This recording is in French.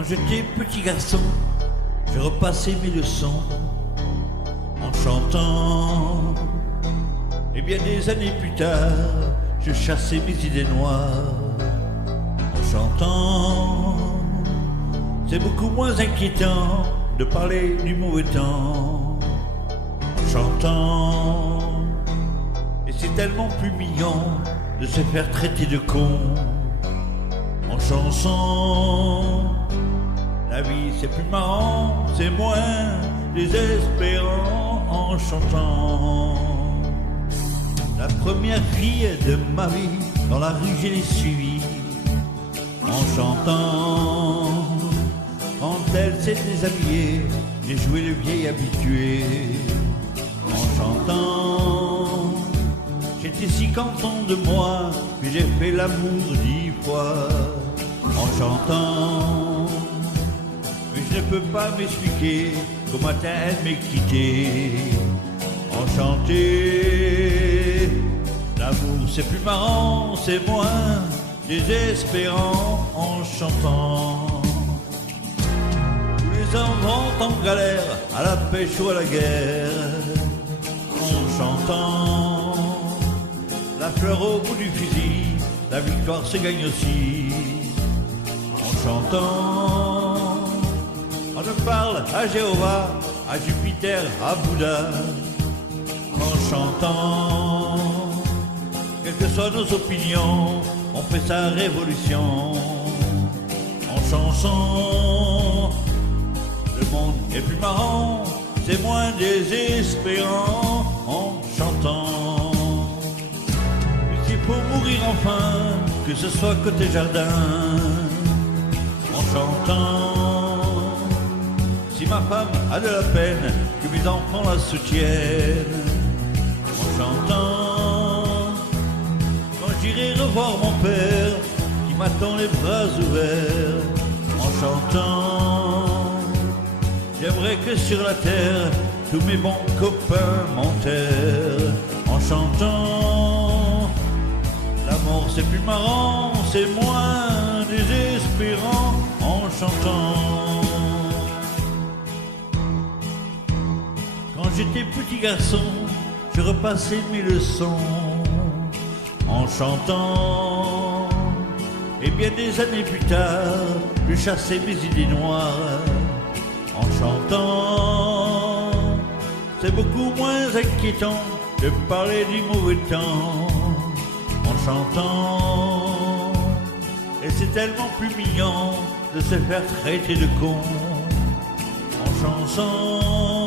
Quand j'étais petit garçon, je repassais mes leçons en chantant. Et bien des années plus tard, je chassais mes idées noires en chantant. C'est beaucoup moins inquiétant de parler du mauvais temps en chantant. Et c'est tellement plus mignon de se faire traiter de con en chanson. La vie c'est plus marrant, c'est moins désespérant en chantant. La première fille de ma vie, dans la rue je l'ai suivie en chantant. Quand elle s'est déshabillée, j'ai joué le vieil habitué en chantant. J'étais si content de moi que j'ai fait l'amour 10 fois en chantant. Mais je ne peux pas m'expliquer qu'au matin elle m'ait quitté. Enchanté, l'amour c'est plus marrant, c'est moins désespérant en chantant. Tous les enfants en galère, à la pêche ou à la guerre, en chantant. La fleur au bout du fusil, la victoire se gagne aussi en chantant. On ne parle à Jéhovah, à Jupiter, à Bouddha, en chantant. Quelles que soient nos opinions, on fait sa révolution en chanson. Le monde est plus marrant, c'est moins désespérant en chantant. Mais s'il faut mourir enfin, que ce soit côté jardin, en chantant. Si ma femme a de la peine, que mes enfants la soutiennent en chantant. Quand j'irai revoir mon père qui m'attend les bras ouverts en chantant. J'aimerais que sur la terre tous mes bons copains m'enterrent en chantant. La mort c'est plus marrant, c'est moins désespérant en chantant. Quand j'étais petit garçon, je repassais mes leçons en chantant. Et bien des années plus tard, je chassais mes idées noires en chantant. C'est beaucoup moins inquiétant de parler du mauvais temps en chantant. Et c'est tellement plus mignon de se faire traiter de con en chanson.